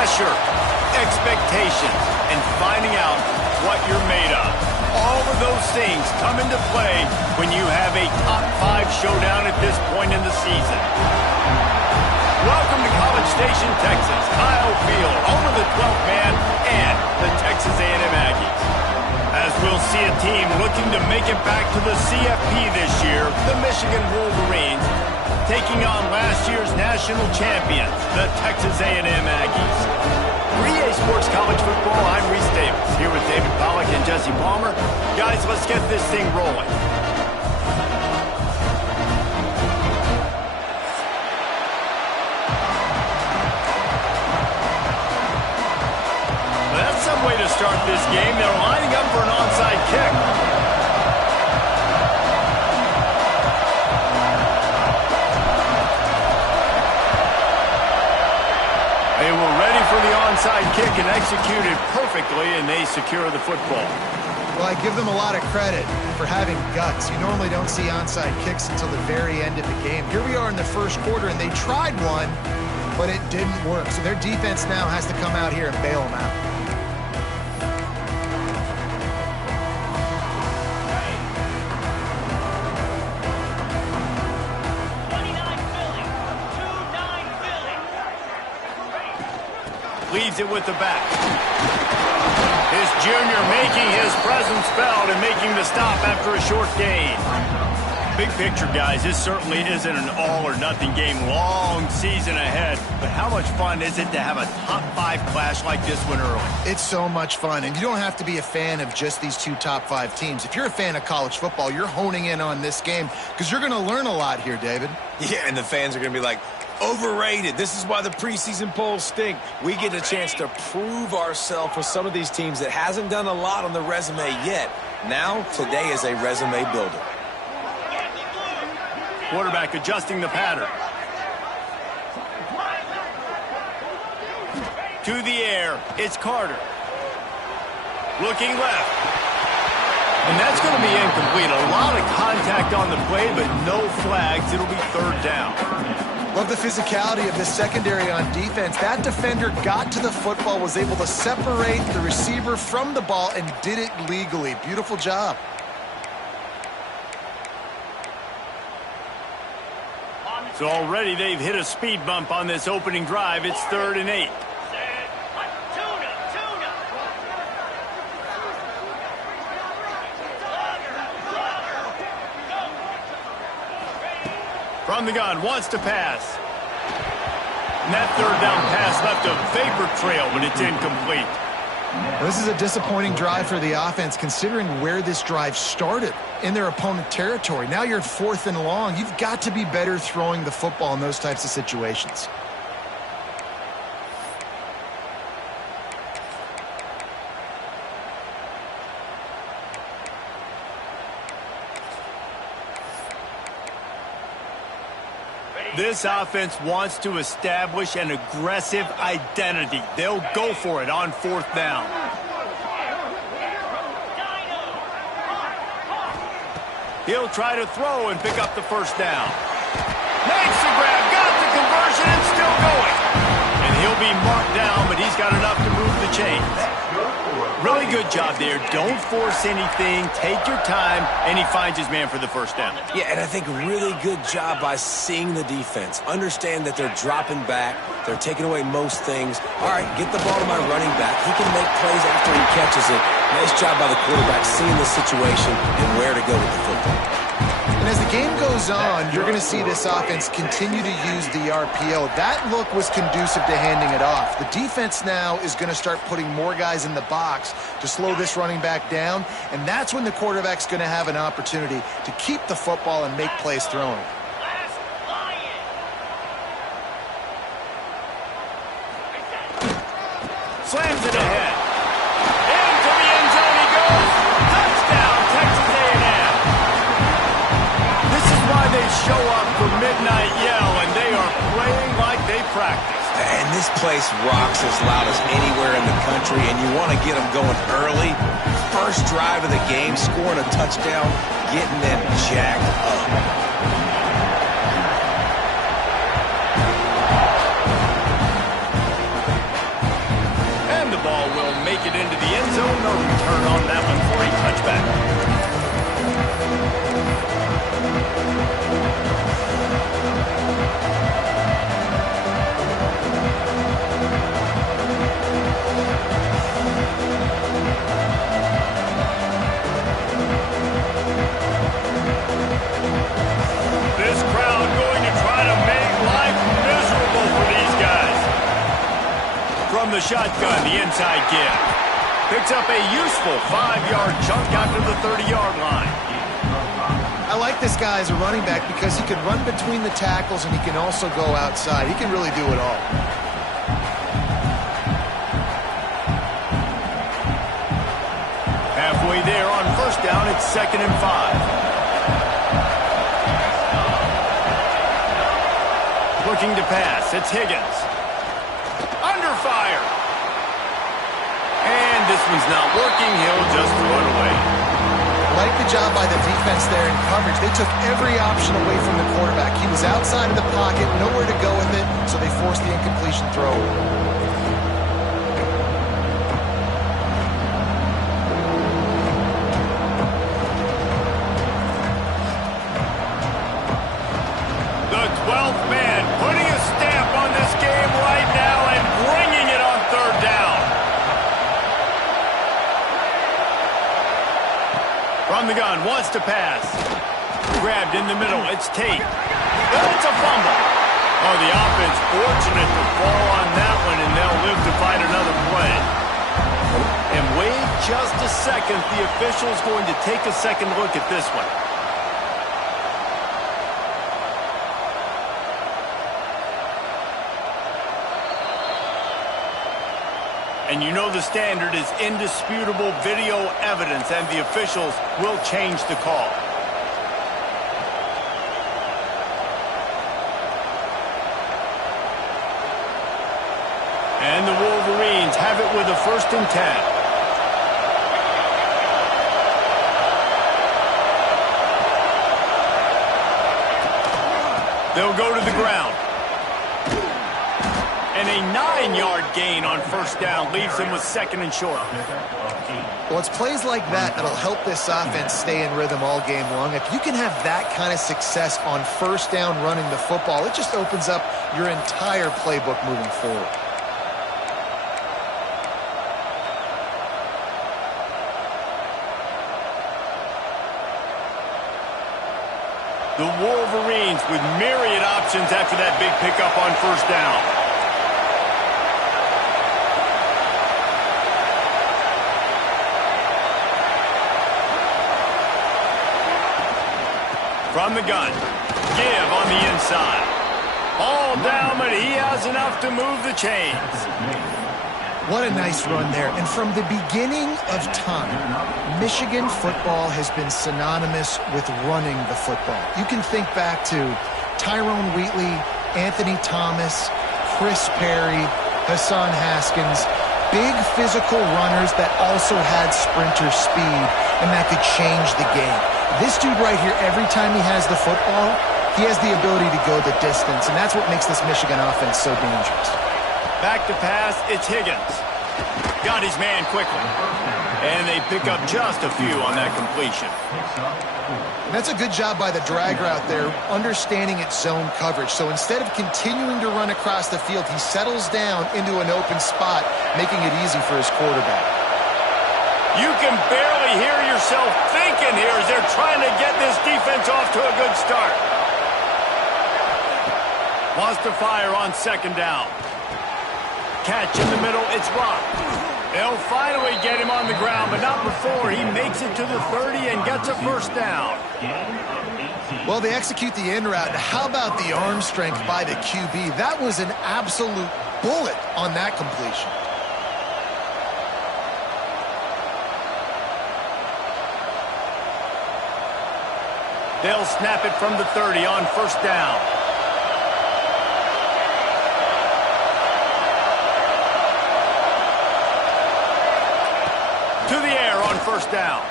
pressure, expectations, and finding out what you're made of. All of those things come into play when you have a top 5 showdown at this point in the season. Welcome to College Station, Texas, Kyle Field, home of the 12th man and the Texas A&M Aggies. As we'll see a team looking to make it back to the CFP this year, the Michigan Wolverines, taking on last year's national champions, the Texas A&M Aggies. For EA Sports College Football, I'm Reese Davis, here with David Pollack and Jesse Palmer. Guys, let's get this thing rolling. That's some way to start this game. They're lining up for an onside kick. They were ready for the onside kick and executed perfectly, and they secure the football. Well, I give them a lot of credit for having guts. You normally don't see onside kicks until the very end of the game. Here we are in the first quarter, and they tried one, but it didn't work. So their defense now has to come out here and bail them out. Leads it with the back. This junior making his presence felt and making the stop after a short gain. Big picture, guys, this certainly isn't an all-or-nothing game. Long season ahead, but how much fun is it to have a top 5 clash like this one early? It's so much fun, and you don't have to be a fan of just these 2 top 5 teams. If you're a fan of college football, you're honing in on this game because you're going to learn a lot here, David. Yeah, and the fans are going to be like, overrated. This is why the preseason polls stink. We get a chance to prove ourselves with some of these teams that hasn't done a lot on the resume yet. Now, today is a resume builder. Quarterback adjusting the pattern. To the air, it's Carter. Looking left. And that's going to be incomplete. A lot of contact on the play, but no flags. It'll be 3rd down. Love the physicality of this secondary on defense. That defender got to the football, was able to separate the receiver from the ball, and did it legally. Beautiful job. So already they've hit a speed bump on this opening drive. It's 3rd and 8. From the gun, wants to pass. And that 3rd down pass left a vapor trail, but it's incomplete. Well, this is a disappointing drive for the offense, considering where this drive started, in their opponent territory. Now you're at 4th and long. You've got to be better throwing the football in those types of situations. This offense wants to establish an aggressive identity. They'll go for it on 4th down. He'll try to throw and pick up the 1st down. Makes the grab, got the conversion, and still going. And he'll be marked down, but he's got enough to move the chains. Really good job there. Don't force anything. Take your time, and he finds his man for the 1st down. Yeah, and I think really good job by seeing the defense. Understand that they're dropping back. They're taking away most things. All right, get the ball to my running back. He can make plays after he catches it. Nice job by the quarterback seeing the situation and where to go with the football. And as the game goes on, you're going to see this offense continue to use the RPO. That look was conducive to handing it off. The defense now is going to start putting more guys in the box to slow this running back down, and that's when the quarterback's going to have an opportunity to keep the football and make plays throwing. Slams it ahead. Into the end zone he goes. Touchdown, Texas A&M. This is why they show up for midnight yell, and they are playing like they practice. And this place rocks as loud as anywhere in the country, and you want to get them going early. First drive of the game, scoring a touchdown, getting them jacked up. shotgun, the inside give. Picks up a useful 5-yard chunk out to the 30-yard line. I like this guy as a running back because he can run between the tackles and he can also go outside. He can really do it all. Halfway there on first down, it's 2nd and 5. Looking to pass, it's Higgins. Under fire. And this one's not working. He'll just throw it away. Like the job by the defense there in coverage. They took every option away from the quarterback. He was outside of the pocket, nowhere to go with it, so they forced the incompletion throw. The 12th man putting a stamp on this game right now and bringing it on 3rd down. From the gun, wants to pass. Grabbed in the middle, it's Tate. It's a fumble. Oh, the offense fortunate to fall on that one, and they'll live to fight another play. And wait just a second, the official's going to take a second look at this one. And you know the standard is indisputable video evidence, and the officials will change the call. And the Wolverines have it with a 1st and 10. They'll go to the ground. And a 9-yard gain on 1st down leaves them with 2nd and short. Well, it's plays like that that'll help this offense stay in rhythm all game long. If you can have that kind of success on 1st down running the football, it just opens up your entire playbook moving forward. The Wolverines with myriad options after that big pickup on 1st down. From the gun, give on the inside. Ball down, but he has enough to move the chains. What a nice run there. And from the beginning of time, Michigan football has been synonymous with running the football. You can think back to Tyrone Wheatley, Anthony Thomas, Chris Perry, Hassan Haskins. Big physical runners that also had sprinter speed and that could change the game. This dude right here, every time he has the football, he has the ability to go the distance, and that's what makes this Michigan offense so dangerous. Back to pass, it's Higgins. Got his man quickly. And they pick up just a few on that completion. And that's a good job by the drag route there, understanding its zone coverage. So instead of continuing to run across the field, he settles down into an open spot, making it easy for his quarterback. You can barely hear yourself thinking here as they're trying to get this defense off to a good start. Wants to fire on 2nd down. Catch in the middle, it's blocked. They'll finally get him on the ground, but not before he makes it to the 30 and gets a 1st down. Well, they execute the in route. How about the arm strength by the QB? That was an absolute bullet on that completion. They'll snap it from the 30 on 1st down. To the air on 1st down.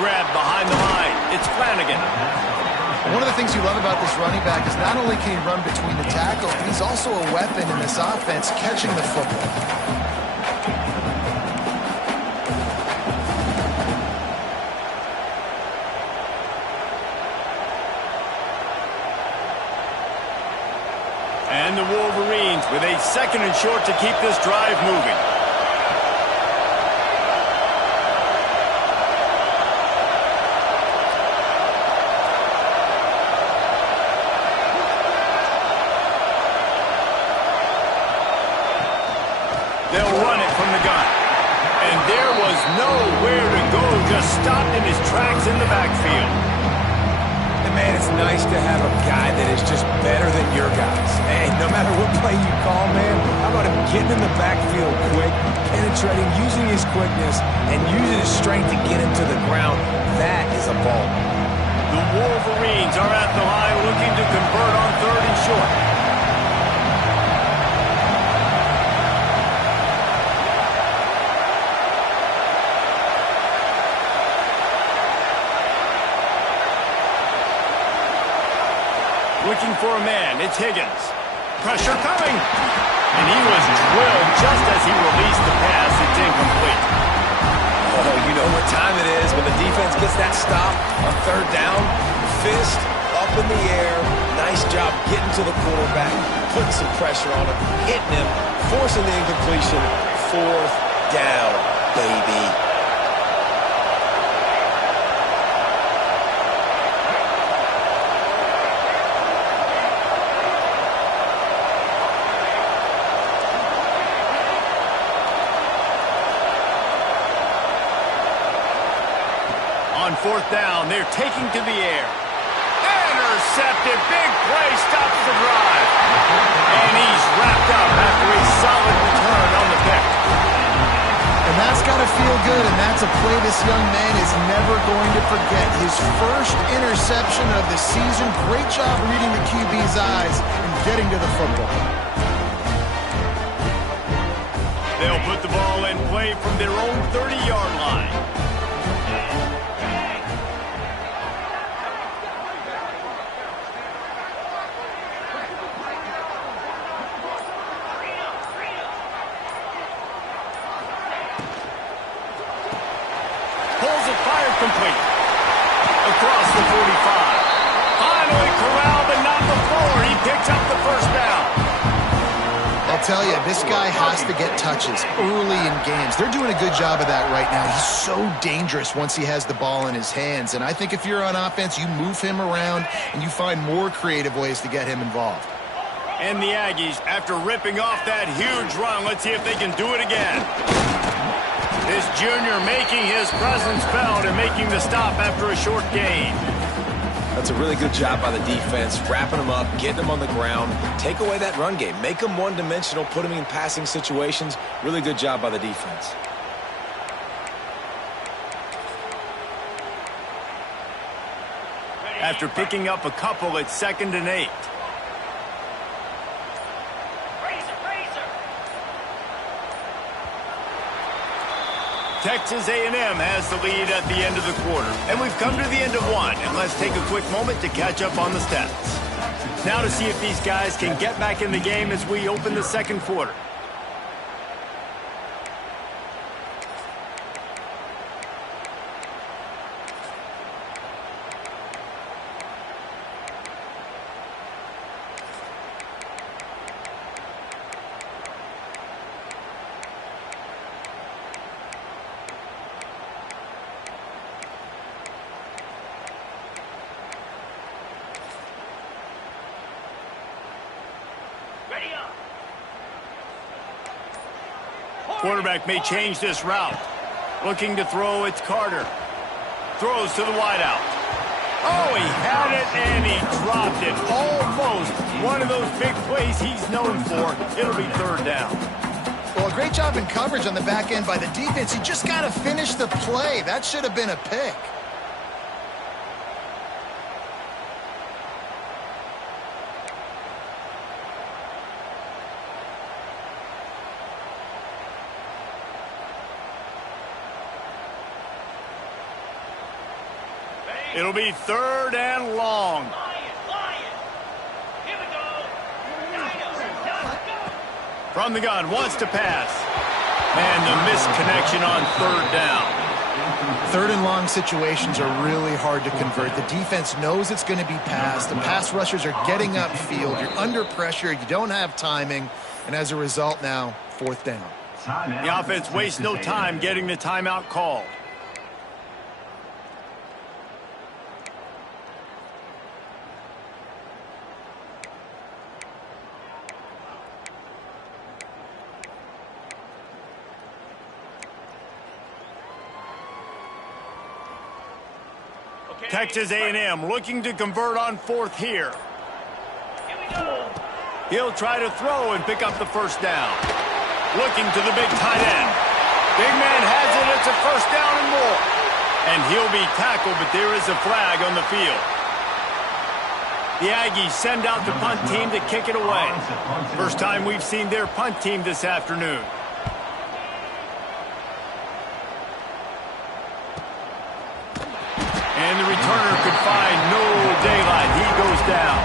Grabbed behind the line. It's Flanagan. One of the things you love about this running back is not only can he run between the tackles, but he's also a weapon in this offense catching the football. And the Wolverines with a 2nd and short to keep this drive moving. the gun. And there was nowhere to go, just stopped in his tracks in the backfield. And man, it's nice to have a guy that is just better than your guys. Hey, no matter what play you call, man, how about him getting in the backfield quick, penetrating, using his quickness, and using his strength to get him to the ground. That is a ball. The Wolverines are at the line looking to convert on 3rd and short. Looking for a man, it's Higgins. Pressure coming. And he was drilled just as he released the pass. It's incomplete. Oh, you know what time it is when the defense gets that stop on 3rd down. Fist up in the air. Nice job getting to the quarterback, putting some pressure on him, hitting him, forcing the incompletion. 4th down, baby. On 4th down, they're taking to the air. Intercepted. Big play stops the drive. And he's wrapped up after a solid return on the pick. And that's got to feel good, and that's a play this young man is never going to forget. His first interception of the season. Great job reading the QB's eyes and getting to the football. They'll put the ball in play from their own 30-yard line. Pulls it, fired complete. Across the 45. Finally corralled, but not before. He picks up the 1st down. I'll tell you, this guy has to get touches early in games. They're doing a good job of that right now. He's so dangerous once he has the ball in his hands. And I think if you're on offense, you move him around and you find more creative ways to get him involved. And the Aggies, after ripping off that huge run, let's see if they can do it again. This junior making his presence felt and making the stop after a short gain. That's a really good job by the defense, wrapping them up, getting them on the ground. Take away that run game. Make them one-dimensional, put them in passing situations. Really good job by the defense. After picking up a couple, it's 2nd and 8. Texas A&M has the lead at the end of the quarter. And we've come to the end of one. And let's take a quick moment to catch up on the stats. Now to see if these guys can get back in the game as we open the 2nd quarter. Quarterback may change this route. Looking to throw, it's Carter. Throws to the wideout. Oh, he had it and he dropped it. Almost one of those big plays he's known for. It'll be 3rd down. Well, a great job in coverage on the back end by the defense. You just got to finish the play. That should have been a pick. It'll be 3rd and long. From the gun, wants to pass. And the missed connection on 3rd down. 3rd and long situations are really hard to convert. The defense knows it's going to be passed. The pass rushers are getting upfield. You're under pressure. You don't have timing. And as a result now, 4th down. The offense wastes no time getting the timeout called. Texas A&M looking to convert on fourth here. He'll try to throw and pick up the first down. Looking to the big tight end. Big man has it. It's a first down and more. And he'll be tackled, but there is a flag on the field. The Aggies send out the punt team to kick it away. First time we've seen their punt team this afternoon. And the returner could find no daylight. He goes down.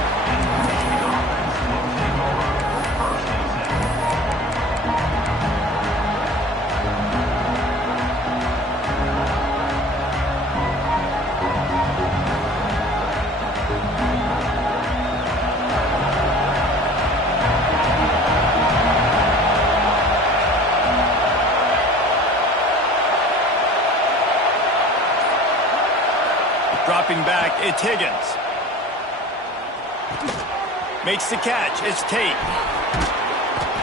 Dropping back, it's Higgins. Makes the catch, it's Tate.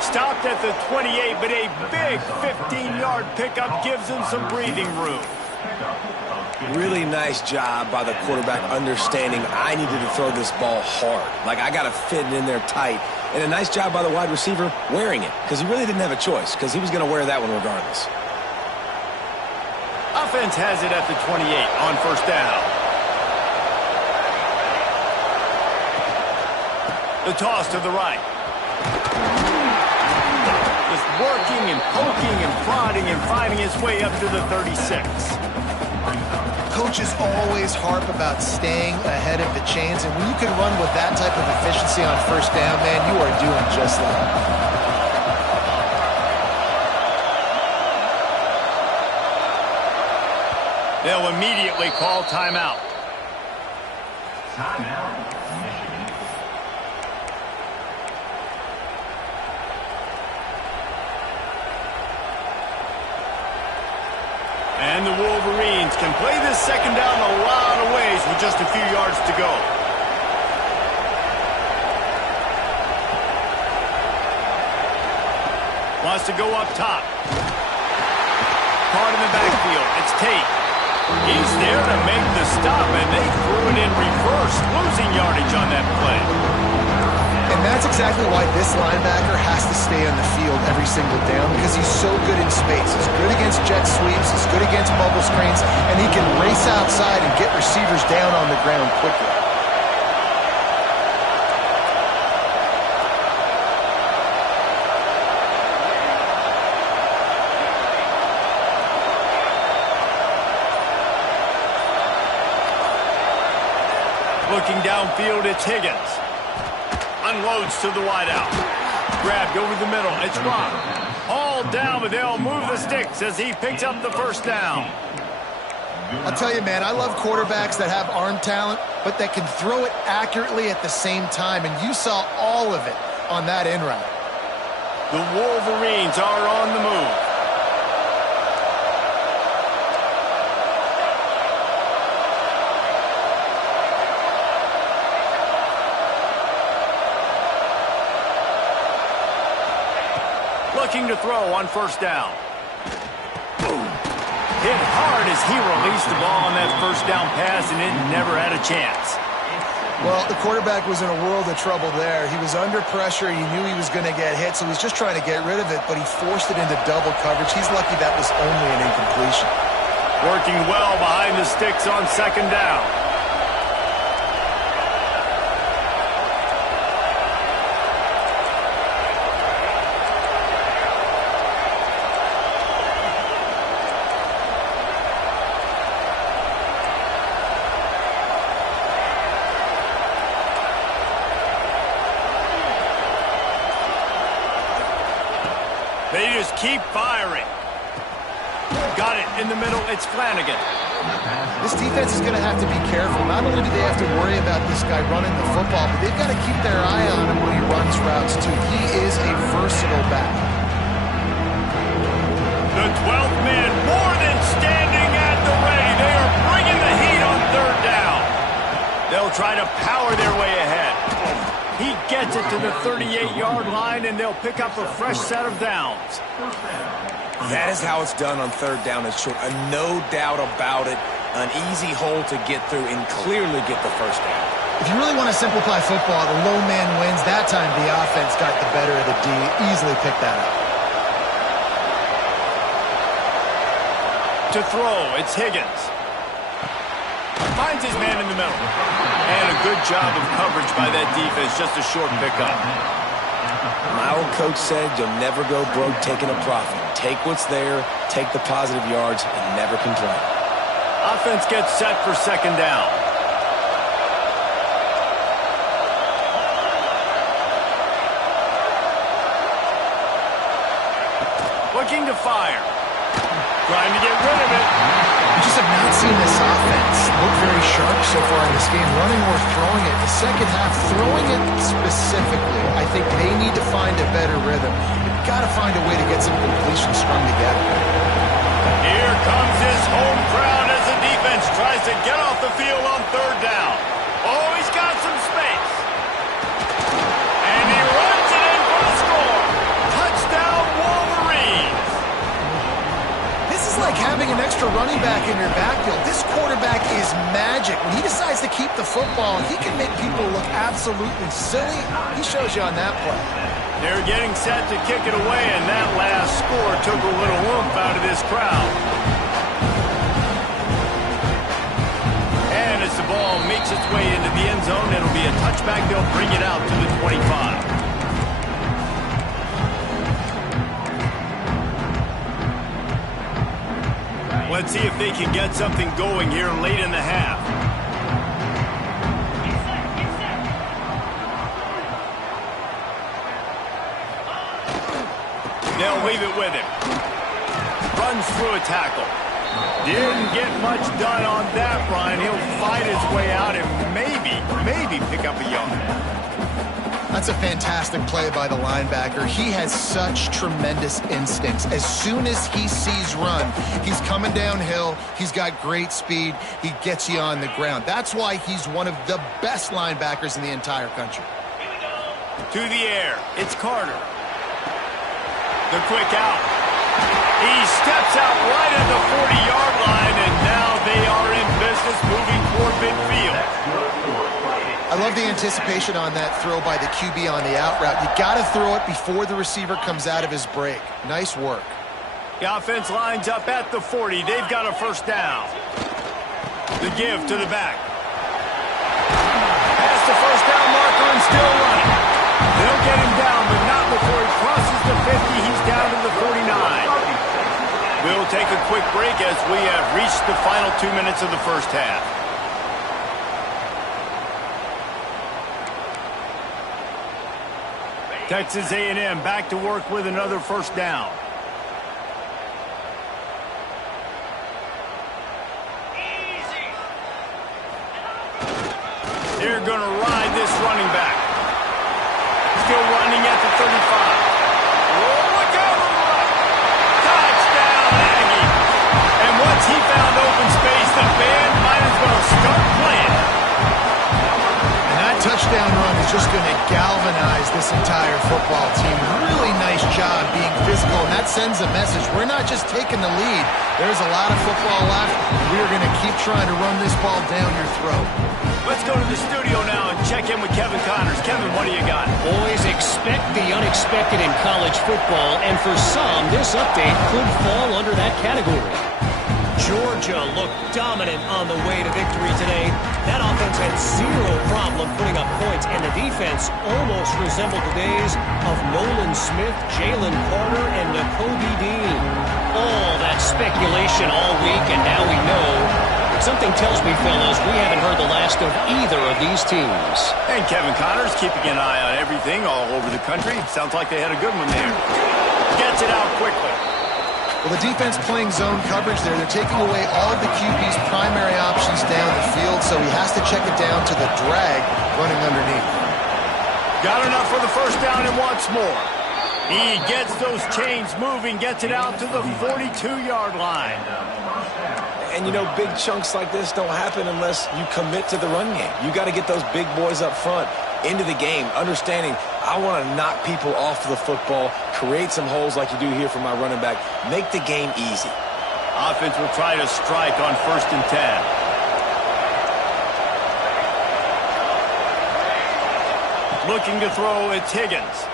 Stopped at the 28, but a big 15-yard pickup gives him some breathing room. Really nice job by the quarterback understanding I needed to throw this ball hard. Like, I got to fit it in there tight. And a nice job by the wide receiver wearing it, because he really didn't have a choice, because he was going to wear that one regardless. Offense has it at the 28 on first down. The toss to the right. Just working and poking and prodding and finding his way up to the 36. Coaches always harp about staying ahead of the chains, and when you can run with that type of efficiency on first down, man, you are doing just that. They'll immediately call timeout. Timeout, Michigan. And the Wolverines can play this second down a lot of ways with just a few yards to go. Wants to go up top. Caught in the backfield. It's Tate. He's there to make the stop, and they threw it in reverse, losing yardage on that play. And that's exactly why this linebacker has to stay on the field every single down, because he's so good in space. He's good against jet sweeps, he's good against bubble screens, and he can race outside and get receivers down on the ground quickly. Looking downfield, it's Higgins. Unloads to the wideout. Grabbed over the middle. It's Rock. All down, but they'll move the sticks as he picks up the first down. I'll tell you, man, I love quarterbacks that have arm talent, but that can throw it accurately at the same time, and you saw all of it on that in route. The Wolverines are on the move. Looking to throw on first down. Hit hard as he released the ball on that first down pass, and it never had a chance. Well, the quarterback was in a world of trouble there. He was under pressure. He knew he was going to get hit, so he was just trying to get rid of it, but he forced it into double coverage. He's lucky that was only an incompletion. Working well behind the sticks on second down. They just keep firing. Got it in the middle. It's Flanagan. This defense is going to have to be careful. Not only do they have to worry about this guy running the football, but they've got to keep their eye on him when he runs routes, too. He is a versatile back. The 12th man more than standing at the ready. They are bringing the heat on third down. They'll try to power their way ahead. He gets it to the 38-yard line, and they'll pick up a fresh set of downs. That is how it's done on third down and short. No doubt about it. An easy hole to get through and clearly get the first down. If you really want to simplify football, the low man wins. That time the offense got the better of the D. Easily picked that up. To throw, it's Higgins. Finds his man in the middle. And a good job of coverage by that defense. Just a short pickup. My old coach said you'll never go broke taking a profit. Take what's there, take the positive yards, and never complain. Offense gets set for second down. Looking to fire. Trying to get rid of it. We just have not seen this offense look very sharp so far in this game, running or throwing it. The second half, throwing it specifically, I think they need to find a better rhythm. You've got to find a way to get some completions strung together. Here comes his home crowd as the defense tries to get off the field on third down. Oh, he's got some space. And he runs it in for the score. Touchdown, Wolverines. This is like having an extra running back in your backfield. This quarterback is magic. When he decides to keep the football, he can make people look absolutely silly. He shows you on that play. They're getting set to kick it away, and that last score took a little oomph out of this crowd. And as the ball makes its way into the end zone, it'll be a touchback. They'll bring it out to the 25. Let's see if they can get something going here late in the half. They'll leave it with him. Runs through a tackle. Didn't get much done on that run. He'll fight his way out and maybe pick up a yard. That's a fantastic play by the linebacker. He has such tremendous instincts. As soon as he sees run, he's coming downhill. He's got great speed. He gets you on the ground. That's why he's one of the best linebackers in the entire country. To the air. It's Carter. The quick out. He steps out right at the 40-yard line, and now they are in business moving toward midfield. I love the anticipation on that throw by the QB on the out route. You got to throw it before the receiver comes out of his break. Nice work. The offense lines up at the 40. They've got a first down. The give to the back. Past the first down marker and still running. They'll get him down, but not before he crosses the 50. He's down to the 49. We'll take a quick break as we have reached the final 2 minutes of the first half. Texas A&M back to work with another first down. They're going to ride this running back. Still running at the 35. Oh, look out on the right. Touchdown, Aggie. And once he found open space, the band might as well start playing. And that touchdown run is just going to galvanize this entire football team. Really nice job being physical, and that sends a message. We're not just taking the lead. There's a lot of football left. We're going to keep trying to run this ball down your throat. Let's go to the studio now and check in with Kevin Connors. Kevin, what do you got? Boys, expect the unexpected in college football, and for some, this update could fall under that category. Georgia looked dominant on the way to victory today. That offense had zero problem putting up points, and the defense almost resembled the days of Nolan Smith, Jalen Carter, and Nakobe Dean. All that speculation all week, and now we know. Something tells me, fellas, we haven't heard the last of either of these teams. And Kevin Connors keeping an eye on everything all over the country. Sounds like they had a good one there. Gets it out quickly. Well, the defense playing zone coverage there. They're taking away all of the QB's primary options down the field, so he has to check it down to the drag running underneath. Got enough for the first down and wants more. He gets those chains moving, gets it out to the 42-yard line. And, you know, big chunks like this don't happen unless you commit to the run game. You got to get those big boys up front into the game, understanding I want to knock people off the football, create some holes like you do here for my running back, make the game easy. Offense will try to strike on 1st and 10. Looking to throw, it's Higgins.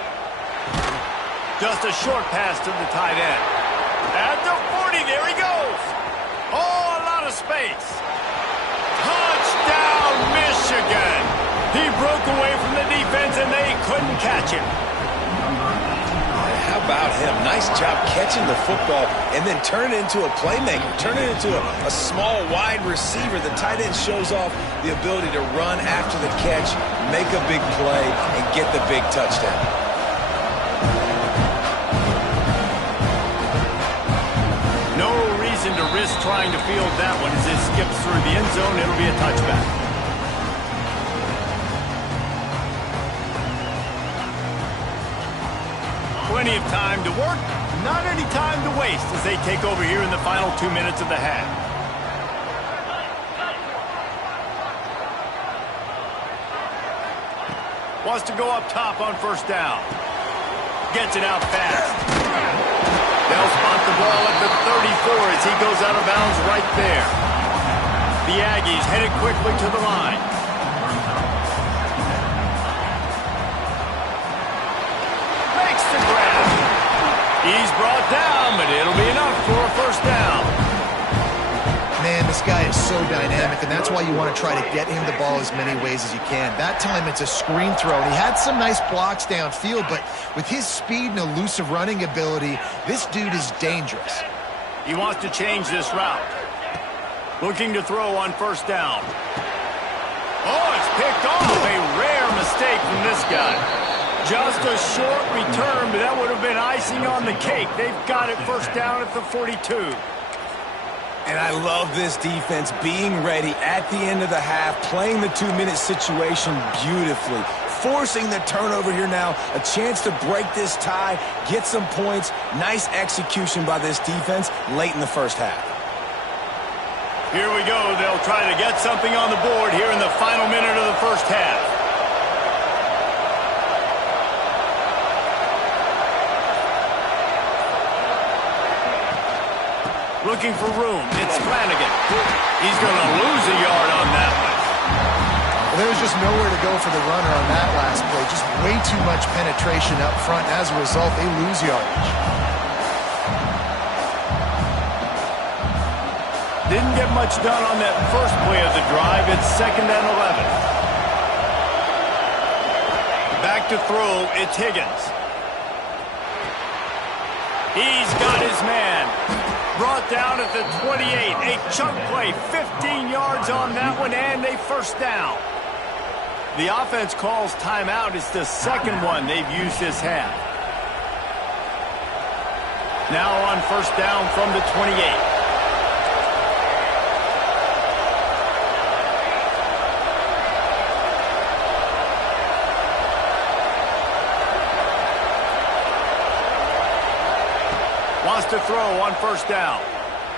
Just a short pass to the tight end. At the 40, there he goes. Oh, a lot of space. Touchdown, Michigan. He broke away from the defense, and they couldn't catch him. How about him? Nice job catching the football and then turn it into a playmaker. Turn it into a small, wide receiver. The tight end shows off the ability to run after the catch, make a big play, and get the big touchdown. No reason to risk trying to field that one as it skips through the end zone. It'll be a touchback. Plenty of time to work, not any time to waste as they take over here in the final 2 minutes of the half. Wants to go up top on 1st down. Gets it out fast. They'll spot the ball at the 34 as he goes out of bounds right there. The Aggies headed quickly to the line. Makes the grab. He's brought down, but it'll be enough for a 1st down. Man, this guy is so dynamic, and that's why you want to try to get him the ball as many ways as you can. That time it's a screen throw, and he had some nice blocks downfield, but with his speed and elusive running ability, this dude is dangerous. He wants to change this route. Looking to throw on 1st down. Oh, it's picked off. A rare mistake from this guy. Just a short return, but that would have been icing on the cake. They've got it 1st down at the 42. And I love this defense being ready at the end of the half, playing the 2-minute situation beautifully, forcing the turnover here now, a chance to break this tie, get some points. Nice execution by this defense late in the 1st half. Here we go. They'll try to get something on the board here in the final minute of the 1st half. Looking for room. It's Flanagan. He's going to lose a yard on that one. Well, there was just nowhere to go for the runner on that last play. Just way too much penetration up front. As a result, they lose yardage. Didn't get much done on that first play of the drive. It's 2nd and 11. Back to throw. It's Higgins. He's got his man. Brought down at the 28. A chunk play, 15 yards on that one, and a 1st down. The offense calls timeout. It's the 2nd one they've used this half. Now on 1st down from the 28. Wants to throw on 1st down.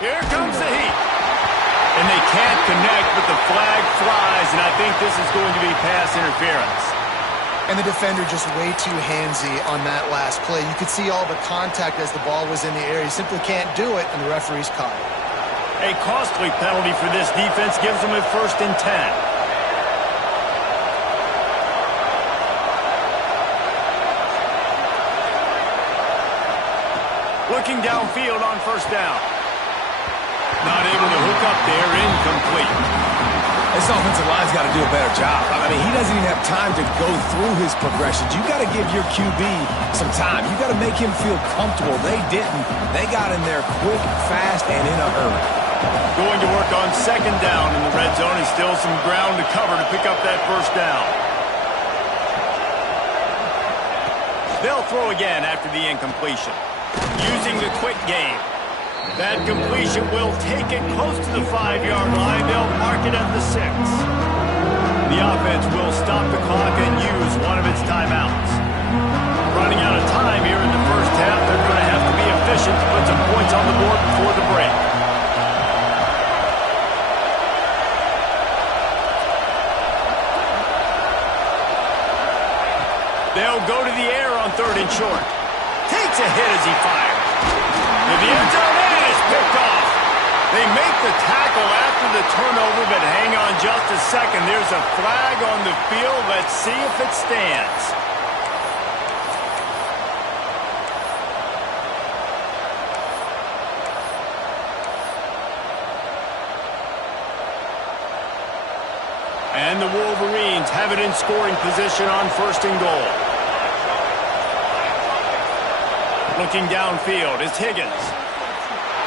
Here comes the heat. And they can't connect, but the flag flies, and I think this is going to be pass interference. And the defender just way too handsy on that last play. You could see all the contact as the ball was in the air. He simply can't do it, and the referee's caught it. A costly penalty for this defense gives them a 1st and 10. Looking downfield on 1st down. Not able to hook up there, incomplete. This offensive line's got to do a better job. I mean, he doesn't even have time to go through his progressions. You got to give your QB some time. You got to make him feel comfortable. They didn't. They got in there quick, fast, and in a hurry. Going to work on 2nd down in the red zone. And still some ground to cover to pick up that 1st down. They'll throw again after the incompletion. Using the quick game. That completion will take it close to the 5-yard line. They'll mark it at the 6. The offense will stop the clock and use one of its timeouts. Running out of time here in the 1st half. They're going to have to be efficient to put some points on the board before the break. They'll go to the air on 3rd and short. Takes a hit as he fires. To the end zone, and it's picked off. They make the tackle after the turnover, but hang on just a second. There's a flag on the field. Let's see if it stands. And the Wolverines have it in scoring position on 1st and goal. Looking downfield is Higgins.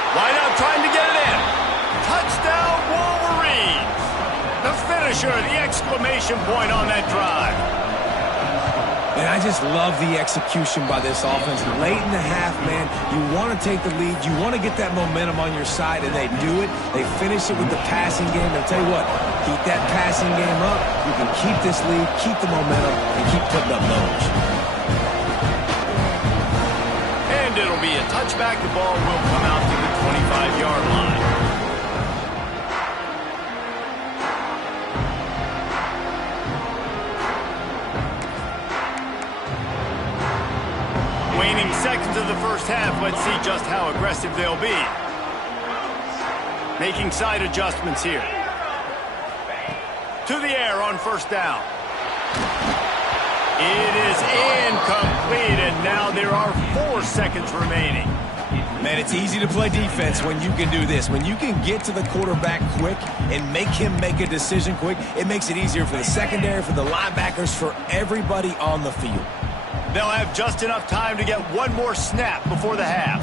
Line out trying to get it in. Touchdown Wolverines. The finisher, the exclamation point on that drive. And I just love the execution by this offense. Late in the half, man, you want to take the lead. You want to get that momentum on your side, and they do it. They finish it with the passing game. I'll tell you what, keep that passing game up. You can keep this lead, keep the momentum, and keep putting up numbers. And it'll be a touchback. The ball will come out to the 25-yard line. Waning seconds of the first half. Let's see just how aggressive they'll be. Making side adjustments here. To the air on 1st down. It is incomplete, and now there are 4 seconds remaining. Man, it's easy to play defense when you can do this. When you can get to the quarterback quick and make him make a decision quick, it makes it easier for the secondary, for the linebackers, for everybody on the field. They'll have just enough time to get one more snap before the half.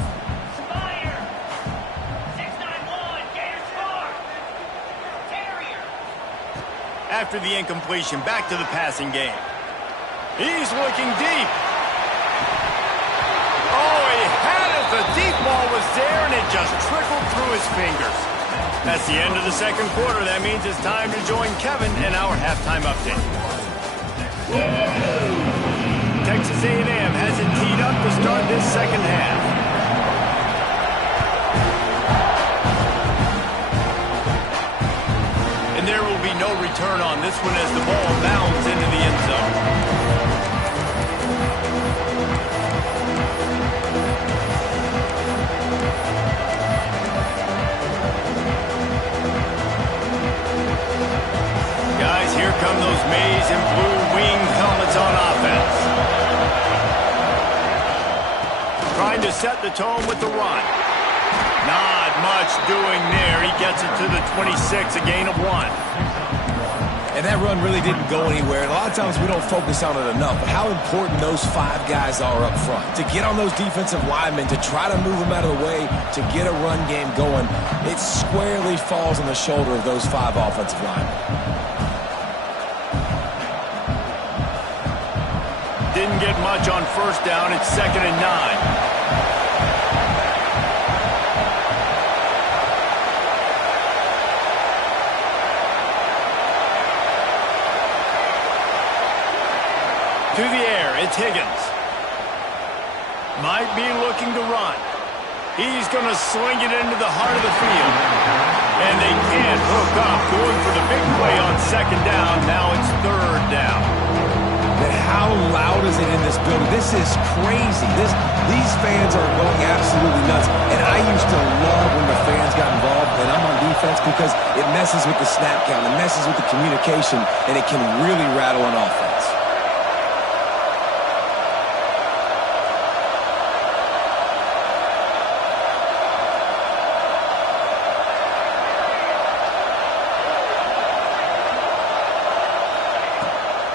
After the incompletion, back to the passing game. He's looking deep. Oh, he had it. The deep ball was there, and it just trickled through his fingers. That's the end of the second quarter. That means it's time to join Kevin in our halftime update. Texas A&M has it teed up to start this second half. And there will be no return on this one as the ball bounds into the end zone. Guys, here come those maize and blue winged helmets on offense. Trying to set the tone with the run. Not much doing there. He gets it to the 26, a gain of 1. And that run really didn't go anywhere. And a lot of times we don't focus on it enough, but how important those 5 guys are up front. To get on those defensive linemen, to try to move them out of the way, to get a run game going, it squarely falls on the shoulder of those 5 offensive linemen. Didn't get much on 1st down. It's 2nd and 9. To the air, it's Higgins. Might be looking to run. He's going to sling it into the heart of the field. And they can't hook up. Going for the big play on 2nd down. Now it's 3rd down. Man, how loud is it in this building? This is crazy. These fans are going absolutely nuts. And I used to love when the fans got involved, and I'm on defense, because it messes with the snap count, it messes with the communication, and it can really rattle an offense.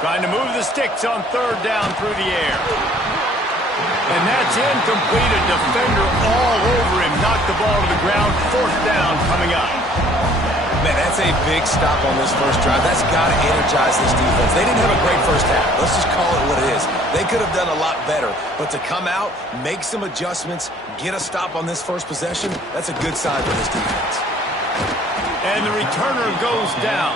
Trying to move the sticks on 3rd down through the air. And that's incomplete. A defender all over him. Knocked the ball to the ground. 4th down coming up. Man, that's a big stop on this first drive. That's got to energize this defense. They didn't have a great first half. Let's just call it what it is. They could have done a lot better. But to come out, make some adjustments, get a stop on this first possession, that's a good sign for this defense. And the returner goes down.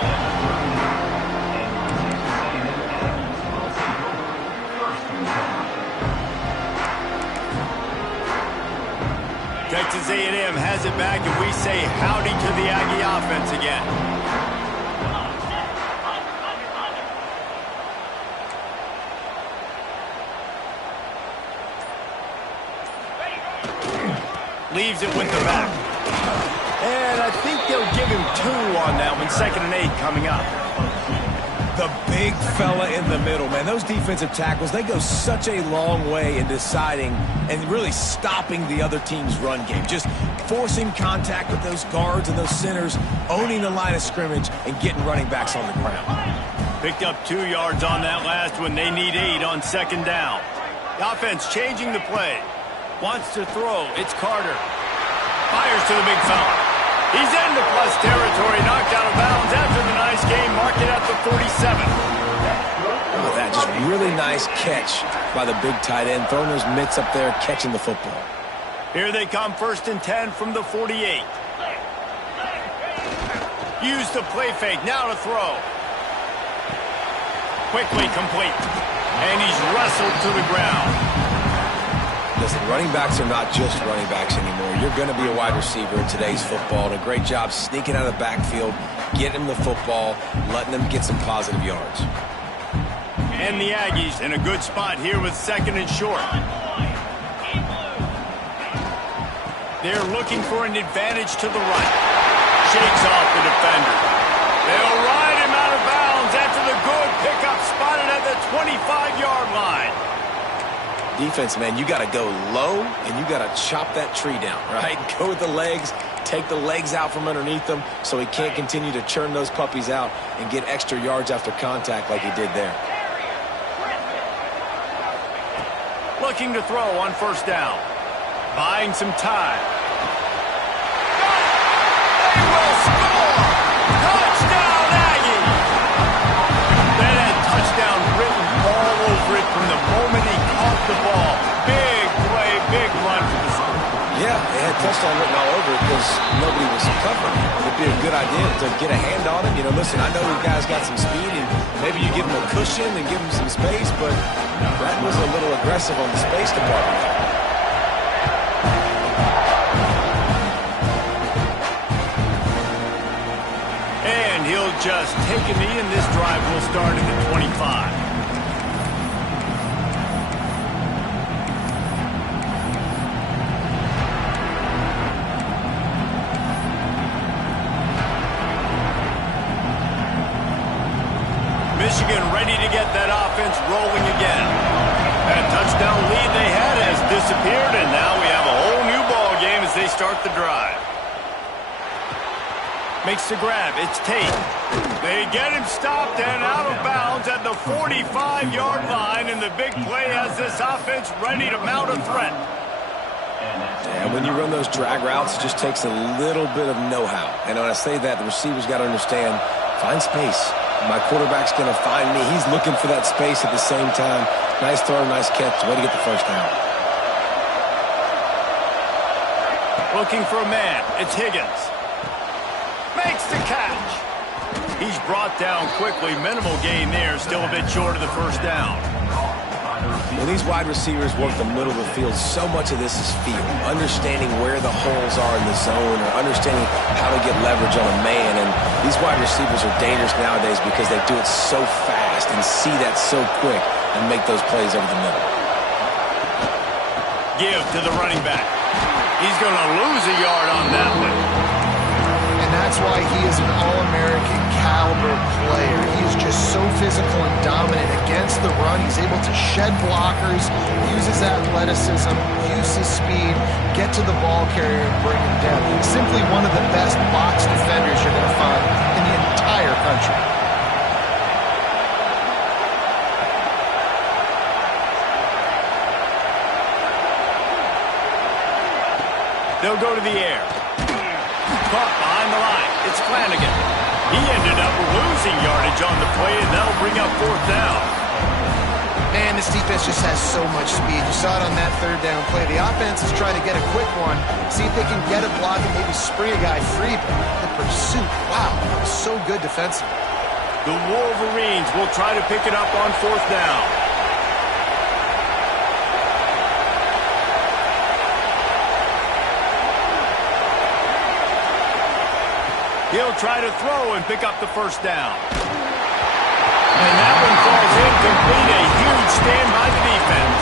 Texas A&M has it back, and we say howdy to the Aggie offense again. Leaves it with the back. And I think they'll give him 2 on that one. 2nd and 8 coming up. The big fella in the middle, man. Those defensive tackles, they go such a long way in deciding and really stopping the other team's run game. Just forcing contact with those guards and those centers, owning the line of scrimmage, and getting running backs on the ground. Picked up 2 yards on that last one. They need 8 on 2nd down. The offense changing the play. Wants to throw. It's Carter. Fires to the big fella. He's into plus territory, knocked out of bounds after the nice game. Mark it at the 47. Oh, that just really nice catch by the big tight end, throwing those mitts up there, catching the football. Here they come, 1st and 10 from the 48. Use the play fake, now to throw. Quickly complete. And he's wrestled to the ground. Listen, running backs are not just running backs anymore. You're going to be a wide receiver in today's football. And a great job sneaking out of the backfield, getting them the football, letting them get some positive yards. And the Aggies in a good spot here with 2nd and short. They're looking for an advantage to the right. Shakes off the defender. They'll ride him out of bounds after the good pickup spotted at the 25-yard line. Defense, man, you got to go low, and you got to chop that tree down, right? Go with the legs, take the legs out from underneath them so he can't continue to churn those puppies out and get extra yards after contact like he did there. Looking to throw on 1st down. Buying some time. They will score! Touchdown, Aggie! That had touchdown written all over it from the moment he caught the ball. Big play, big run for the score. Yeah, they had touchdown written all over it because nobody was covering it. It'd be a good idea to get a hand on him. You know, listen, I know you guys got some speed, and maybe you give him a cushion and give him some space, but that was a little aggressive on the space department. And he'll just take a knee, and this drive will start at the 25. Michigan ready to get that offense rolling again. That touchdown lead they had has disappeared, and now we have a whole new ball game as they start the drive. Makes the grab. It's Tate. They get him stopped and out of bounds at the 45-yard line, and the big play has this offense ready to mount a threat. And when you run those drag routes, it just takes a little bit of know-how. And when I say that, the receiver's got to understand, find space. My quarterback's going to find me. He's looking for that space at the same time. Nice throw, nice catch. Way to get the 1st down. Looking for a man. It's Higgins. Makes the catch. He's brought down quickly. Minimal gain there. Still a bit short of the 1st down. When these wide receivers work the middle of the field, so much of this is feel. Understanding where the holes are in the zone, or understanding how to get leverage on a man. And these wide receivers are dangerous nowadays because they do it so fast and see that so quick and make those plays over the middle. Give to the running back. He's going to lose a yard on that one. And that's why he is an All-American caliber player. He is just so physical and dominant against the run. He's able to shed blockers, use his athleticism, use his speed, get to the ball carrier and bring him down. Simply one of the best box defenders you're going to find in the entire country. They'll go to the air. Caught behind the line. It's Flanagan. He ended up losing yardage on the play, and that'll bring up 4th down. Man, this defense just has so much speed. You saw it on that 3rd down play. The offense is trying to get a quick one, see if they can get a block and maybe spring a guy free. But the pursuit, wow, that was so good defensively. The Wolverines will try to pick it up on 4th down. He'll try to throw and pick up the 1st down. And that one falls incomplete. A huge stand by the defense.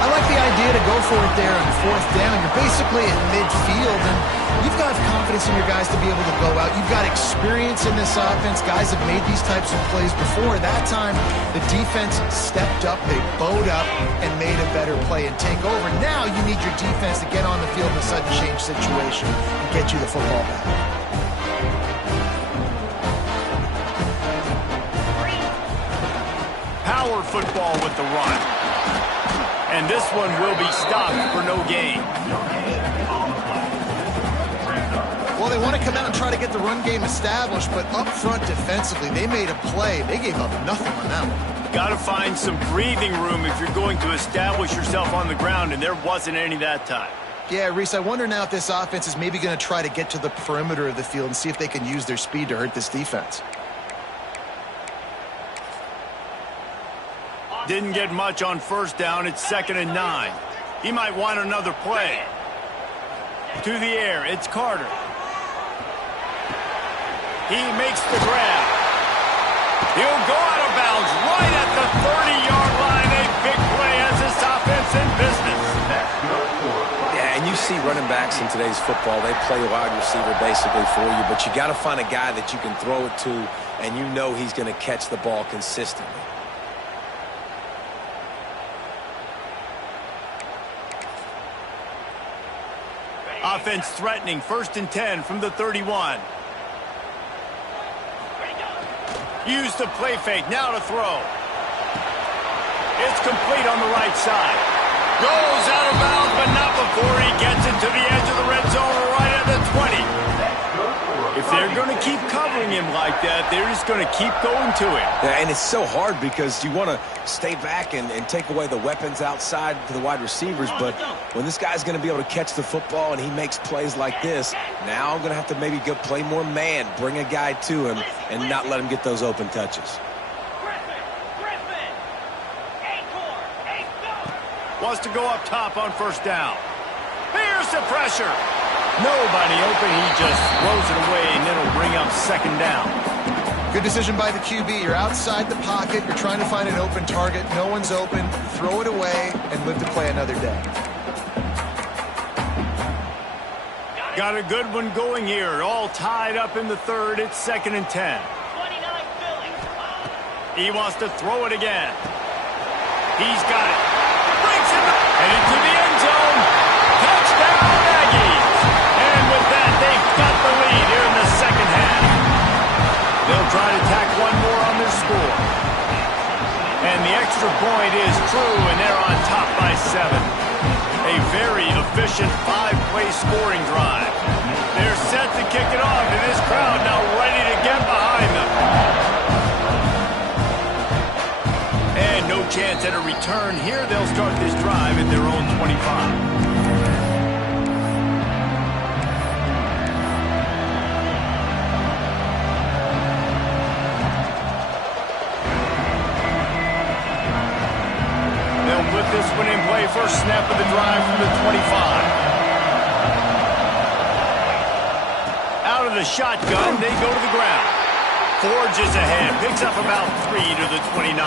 I like the idea to go for it there on 4th down. You're basically at midfield, and You've got confidence in your guys to be able to go out. You've got experience in this offense. Guys have made these types of plays before. That time, the defense stepped up, they bowed up, and made a better play and take over. Now you need your defense to get on the field in a sudden change situation and get you the football back. Power football with the run. And this one will be stopped for no gain. Well, they want to come out and try to get the run game established, but up front defensively, they made a play. They gave up nothing on that one. Got to find some breathing room if you're going to establish yourself on the ground, and there wasn't any that time. Yeah, Reese, I wonder now if this offense is maybe going to try to get to the perimeter of the field and see if they can use their speed to hurt this defense. Didn't get much on first down. It's 2nd and 9. He might want another play. To the air, it's Carter. He makes the grab. He'll go out of bounds right at the 30-yard line. A big play as this offense in business. Yeah, and you see running backs in today's football, they play wide receiver basically for you, but you got to find a guy that you can throw it to, and you know he's going to catch the ball consistently. Offense threatening, 1st and 10 from the 31. Use the play fake, now to throw. It's complete on the right side. Goes out of bounds, but not before he gets it to the edge of the red zone right at the 20. If they're going to keep covering him like that, they're just going to keep going to him. Yeah, and it's so hard because you want to stay back and take away the weapons outside to the wide receivers, but when this guy's going to be able to catch the football and he makes plays like this, now I'm going to have to maybe go play more man, bring a guy to him, and not let him get those open touches. Wants to go up top on first down. Here's the pressure. Nobody open. He just throws it away, and it'll bring up 2nd down. Good decision by the QB. You're outside the pocket. You're trying to find an open target. No one's open. Throw it away and live to play another day. Got a good one going here. All tied up in the 3rd. It's 2nd and 10. He wants to throw it again. He's got it. Brings him and into the end zone. Touchdown, Aggies. And with that, they've got the lead here in the 2nd half. They'll try to tack one more on their score. And the extra point is true, and they're on top by 7. A very efficient 5-play scoring drive. They're set to kick it off, and this crowd now ready to get behind them. And no chance at a return here. They'll start this drive at their own 25. Put this one in play. First snap of the drive from the 25. Out of the shotgun, they go to the ground. Forges ahead, picks up about 3 to the 29.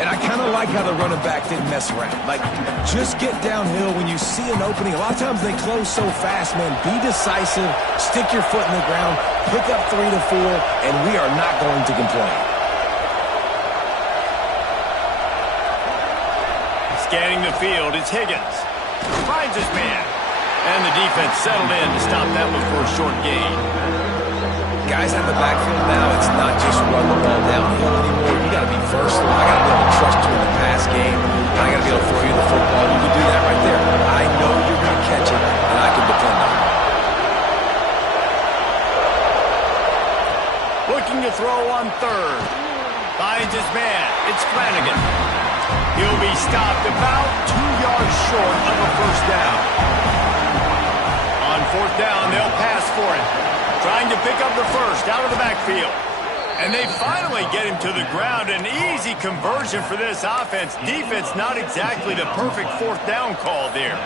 And I kind of like how the running back didn't mess around. Like, just get downhill when you see an opening. A lot of times they close so fast, man. Be decisive, stick your foot in the ground, pick up 3 to 4, and we are not going to complain. Scanning the field, it's Higgins. Finds his man. And the defense settled in to stop that one for a short gain. Guys in the backfield now, it's not just run the ball downhill anymore. You got to be versatile. I got to be able to trust you in the pass game. I got to be able to throw you the football. You can do that right there. I know you're going to catch it, and I can depend on it. Looking to throw on 3rd. Finds his man. It's Flanagan. He'll be stopped about 2 yards short of a first down. On 4th down, they'll pass for it. Trying to pick up the first out of the backfield. And they finally get him to the ground. An easy conversion for this offense. Defense not exactly the perfect 4th down call there.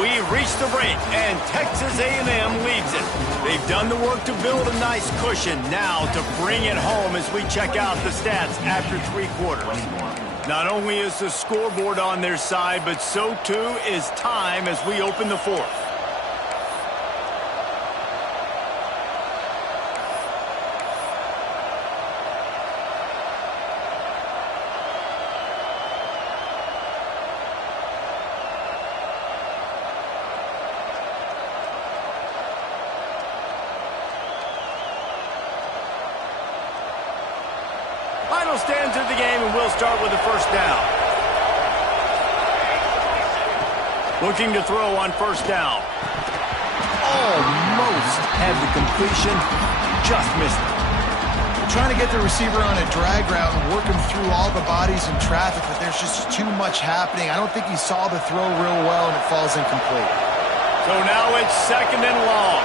We've reached the break, and Texas A&M leads it. They've done the work to build a nice cushion. Now to bring it home as we check out the stats after 3 quarters. Not only is the scoreboard on their side, but so too is time as we open the 4th. Final stands of the game, and we'll start with the first down. Looking to throw on first down. Almost had the completion, just missed it. Trying to get the receiver on a drag route and work him through all the bodies in traffic, but there's just too much happening. I don't think he saw the throw real well, and it falls incomplete. So now it's 2nd and long.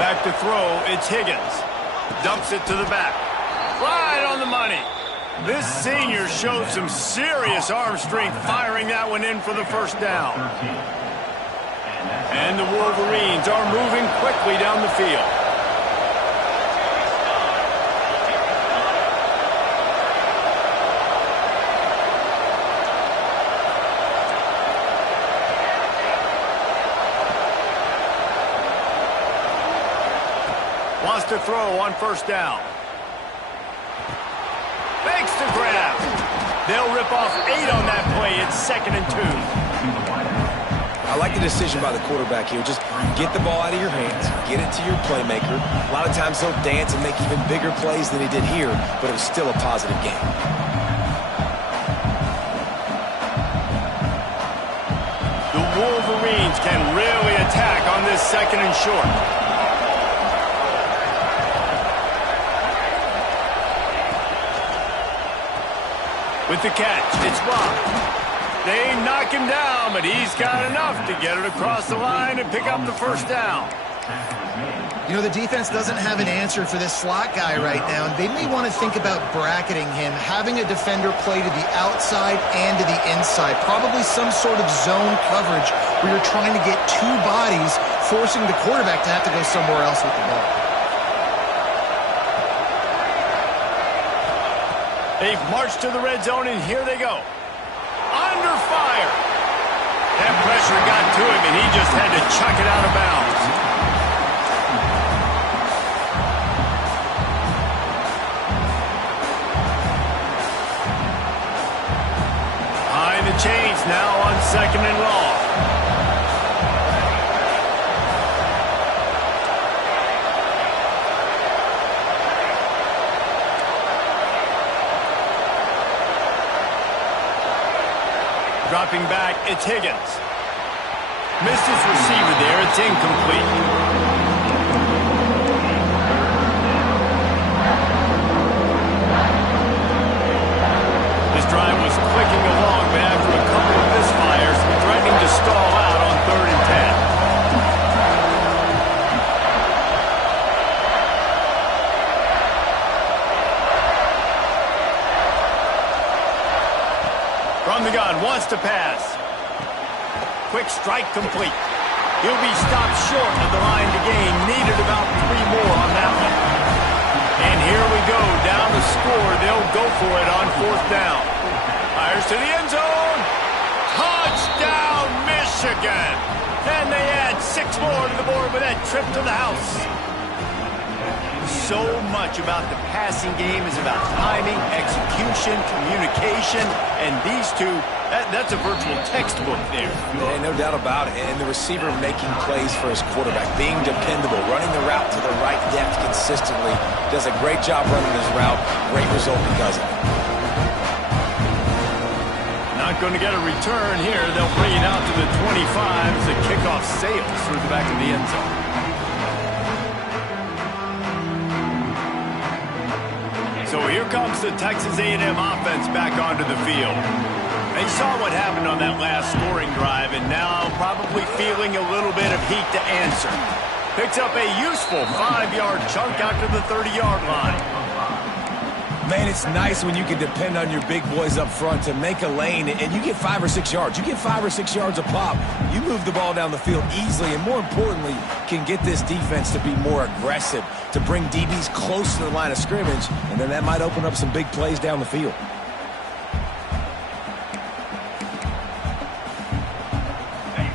Back to throw, it's Higgins. Dumps it to the back. Right on the money. This senior showed some serious arm strength firing that one in for the first down. And the Wolverines are moving quickly down the field. Wants to throw on first down. Makes the grab. They'll rip off 8 on that play. It's 2nd and 2. I like the decision by the quarterback here. Just get the ball out of your hands, get it to your playmaker. A lot of times he'll dance and make even bigger plays than he did here, but it was still a positive game. The Wolverines can really attack on this 2nd and short. With the catch, it's Rock. They knock him down, but he's got enough to get it across the line and pick up the first down. You know, the defense doesn't have an answer for this slot guy right now, and they may want to think about bracketing him, having a defender play to the outside and to the inside. Probably some sort of zone coverage where you're trying to get 2 bodies, forcing the quarterback to have to go somewhere else with the ball. They've marched to the red zone, and here they go. Under fire. That pressure got to him, and he just had to chuck it out of bounds. Behind the chains now on 2nd and long. Dropping back, it's Higgins. Missed his receiver there, it's incomplete. This drive was clicking along, but after a couple of misfires, threatening to stall out on 3rd and 10. From the gun, wants to pass. Quick strike complete. He'll be stopped short of the line to gain. Needed about 3 more on that one. And here we go, down the score. They'll go for it on 4th down. Fires to the end zone. Touchdown, Michigan. And they add 6 more to the board with that trip to the house. So much about the passing game is about timing, execution, communication, and these two, that's a virtual textbook there. Yeah, no doubt about it. And the receiver making plays for his quarterback, being dependable, running the route to the right depth consistently, does a great job running his route. Great result because of it. Not going to get a return here. They'll bring it out to the 25 as the kickoff sails through the back of the end zone. So here comes the Texas A&M offense back onto the field. They saw what happened on that last scoring drive, and now probably feeling a little bit of heat to answer. Picks up a useful 5-yard chunk out to the 30-yard line. Man, it's nice when you can depend on your big boys up front to make a lane, and you get 5 or 6 yards. You get 5 or 6 yards a pop. You move the ball down the field easily, and more importantly, can get this defense to be more aggressive, to bring DBs close to the line of scrimmage, and then that might open up some big plays down the field.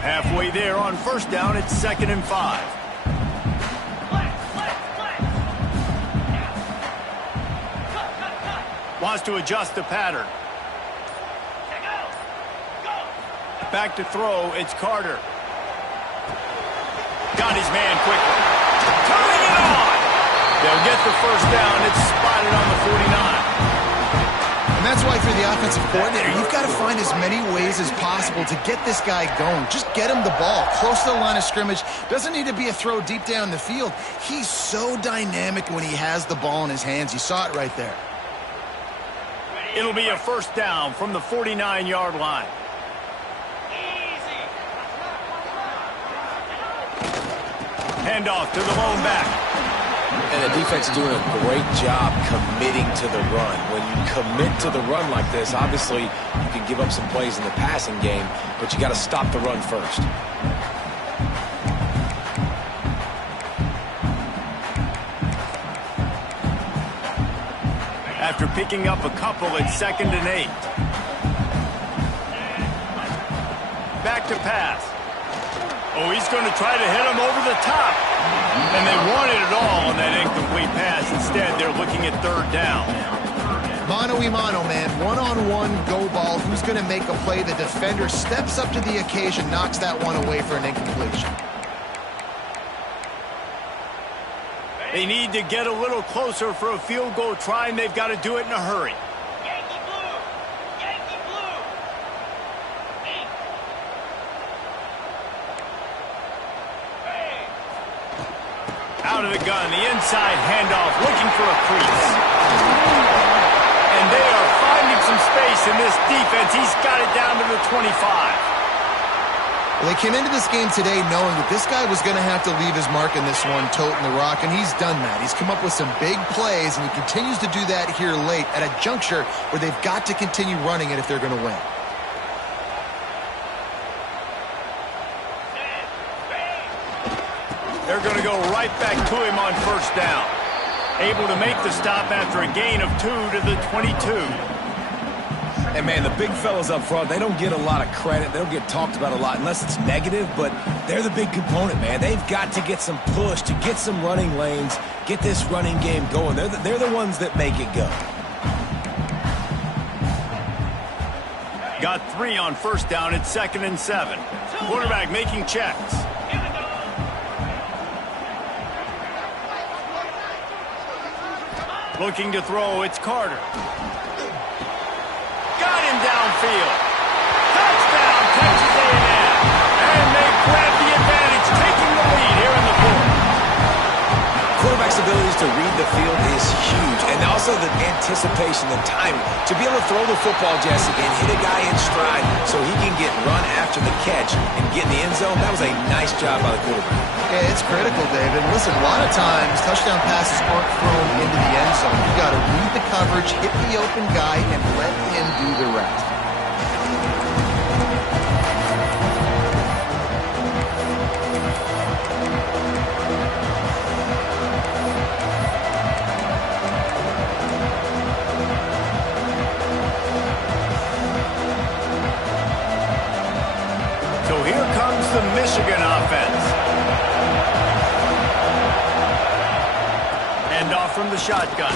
Halfway there on first down, it's 2nd and 5. Wants to adjust the pattern. Back to throw, it's Carter. Got his man quickly. Turning it on! They'll get the first down. It's spotted on the 49. And that's why for the offensive coordinator, you've got to find as many ways as possible to get this guy going. Just get him the ball close to the line of scrimmage. Doesn't need to be a throw deep down the field. He's so dynamic when he has the ball in his hands. You saw it right there. It'll be a first down from the 49-yard line. Handoff to the lone back. And the defense is doing a great job committing to the run. When you commit to the run like this, obviously you can give up some plays in the passing game, but you got to stop the run first. After picking up a couple, it's 2nd and 8. Back to pass. Oh, he's going to try to hit him over the top. And they wanted it all on that incomplete pass. Instead, they're looking at 3rd down. Mano-y-mano, man. One-on-one go ball. Who's going to make a play? The defender steps up to the occasion, knocks that one away for an incompletion. They need to get a little closer for a field goal try, and they've got to do it in a hurry. Yankee blue! Yankee blue! Out of the gun, the inside handoff, looking for a crease. And they are finding some space in this defense. He's got it down to the 25. Well, they came into this game today knowing that this guy was going to have to leave his mark in this one, toting the rock, and he's done that. He's come up with some big plays, and he continues to do that here late at a juncture where they've got to continue running it if they're going to win. They're going to go right back to him on first down. Able to make the stop after a gain of 2 to the 22. And, man, the big fellas up front, they don't get a lot of credit. They don't get talked about a lot unless it's negative, but they're the big component, man. They've got to get some push, to get some running lanes, get this running game going. They're the ones that make it go. Got 3 on first down. It's 2nd and 7. Quarterback making checks. Looking to throw, it's Carter. Got him downfield. Touchdown, Texas A&M. And they grab the advantage, taking the lead here in the 4th. Quarterback's abilities to read the field is huge, and also the anticipation, the timing. To be able to throw the football, Jesse, and hit a guy in stride so he can get run after the catch and get in the end zone, that was a nice job by the quarterback. Yeah, it's critical, David. Listen, a lot of times touchdown passes aren't thrown into the end zone. You've got to read the coverage, hit the open guy, and let him do the rest. So here comes the Michigan offense. Handoff from the shotgun.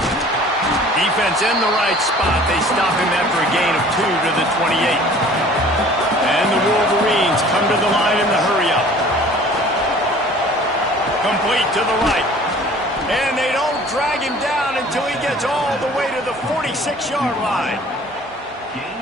Defense in the right spot. They stop him after a gain of 2 to the 28. And the Wolverines come to the line in the hurry-up. Complete to the right. And they don't drag him down until he gets all the way to the 46-yard line.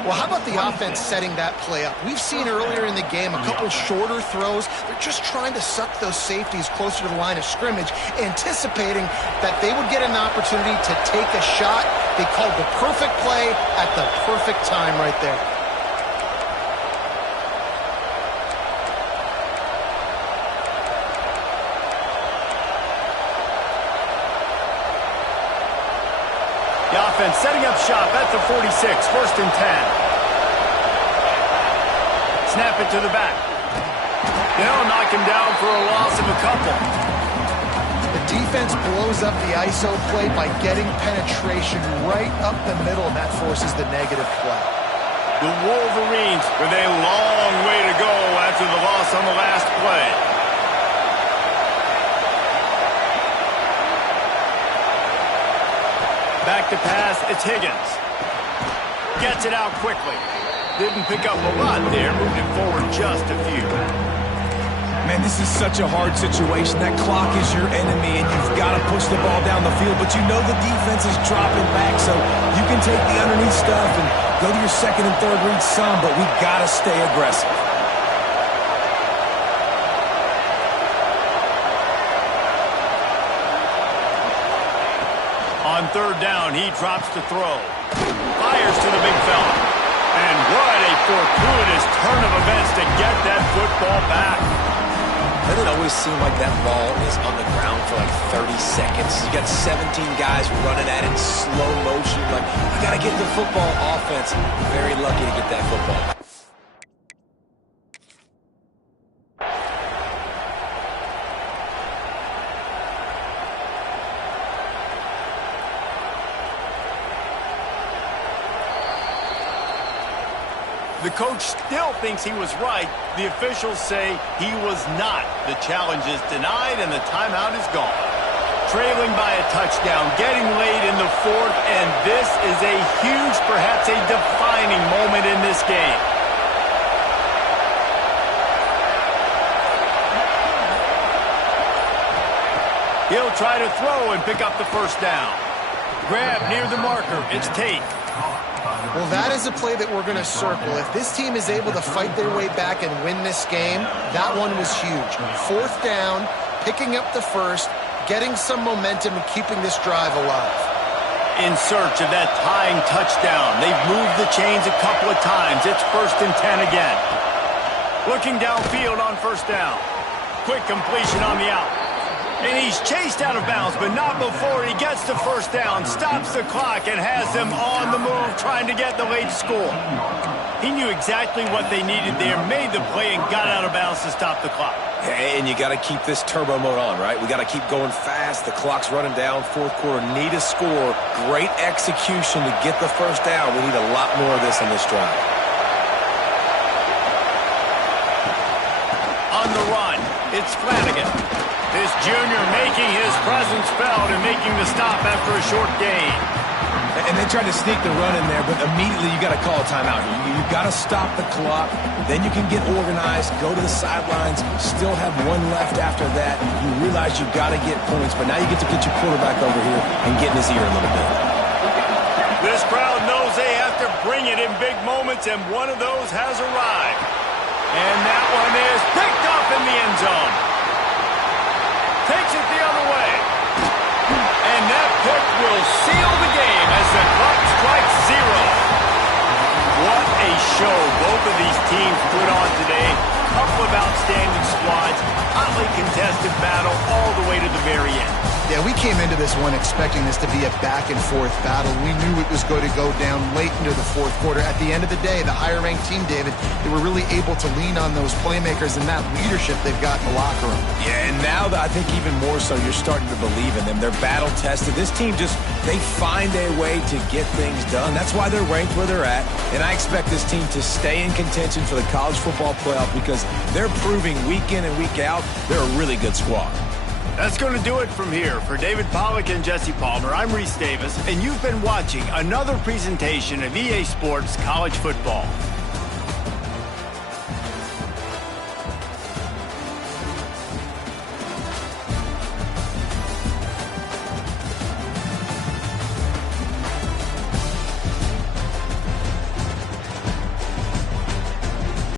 Well, how about the offense setting that play up? We've seen earlier in the game a couple shorter throws. They're just trying to suck those safeties closer to the line of scrimmage, anticipating that they would get an opportunity to take a shot. They called the perfect play at the perfect time right there. The offense setting up shop at the 46, 1st and 10. Snap it to the back. They'll knock him down for a loss of a couple. The defense blows up the ISO play by getting penetration right up the middle, and that forces the negative play. The Wolverines with a long way to go after the loss on the last play. Back to pass, it's Higgins. Gets it out quickly. Didn't pick up a lot there, moved it forward just a few. Man, this is such a hard situation. That clock is your enemy, and you've got to push the ball down the field, but you know the defense is dropping back, so you can take the underneath stuff and go to your second and third read some, but we've got to stay aggressive. On 3rd down, he drops to throw. Fires to the big fella. And what a fortuitous turn of events to get that football back. Doesn't it always seem like that ball is on the ground for like 30 seconds? You got 17 guys running at it in slow motion. Like, you got to get the football offense. Very lucky to get that football back. The coach still thinks he was right. The officials say he was not. The challenge is denied and the timeout is gone. Trailing by a touchdown, getting late in the 4th, and this is a huge, perhaps a defining moment in this game. He'll try to throw and pick up the 1st down. Grab near the marker. It's Tate. Well, that is a play that we're going to circle. If this team is able to fight their way back and win this game, that one was huge. 4th down, picking up the 1st, getting some momentum and keeping this drive alive. In search of that tying touchdown. They've moved the chains a couple of times. It's 1st and 10 again. Looking downfield on 1st down. Quick completion on the out. And he's chased out of bounds, but not before he gets to 1st down, stops the clock, and has them on the move trying to get the late score. He knew exactly what they needed there, made the play, and got out of bounds to stop the clock. And you got to keep this turbo mode on, right? We got to keep going fast. The clock's running down. 4th quarter, need a score. Great execution to get the 1st down. We need a lot more of this in this drive. On the run, it's Flanagan. This junior making his presence felt and making the stop after a short gain. And they tried to sneak the run in there, but immediately you got to call a timeout. You got to stop the clock. Then you can get organized, go to the sidelines, still have one left after that. You realize you got to get points, but now you get to get your quarterback over here and get in his ear a little bit. This crowd knows they have to bring it in big moments, and one of those has arrived. And that one is picked up in the end zone. Takes it the other way. And that pick will seal the game as the clock strikes 0. What a show both of these teams put on today. Couple of outstanding squads. Hotly contested battle all the way to the very end. Yeah, we came into this one expecting this to be a back-and-forth battle. We knew it was going to go down late into the 4th quarter. At the end of the day, the higher-ranked team, David, they were really able to lean on those playmakers and that leadership they've got in the locker room. Yeah, and now I think even more so, you're starting to believe in them. They're battle-tested. This team they find a way to get things done. That's why they're ranked where they're at. And I expect this team to stay in contention for the college football playoff because they're proving week in and week out they're a really good squad. That's going to do it from here. For David Pollack and Jesse Palmer, I'm Reese Davis, and you've been watching another presentation of EA Sports College Football.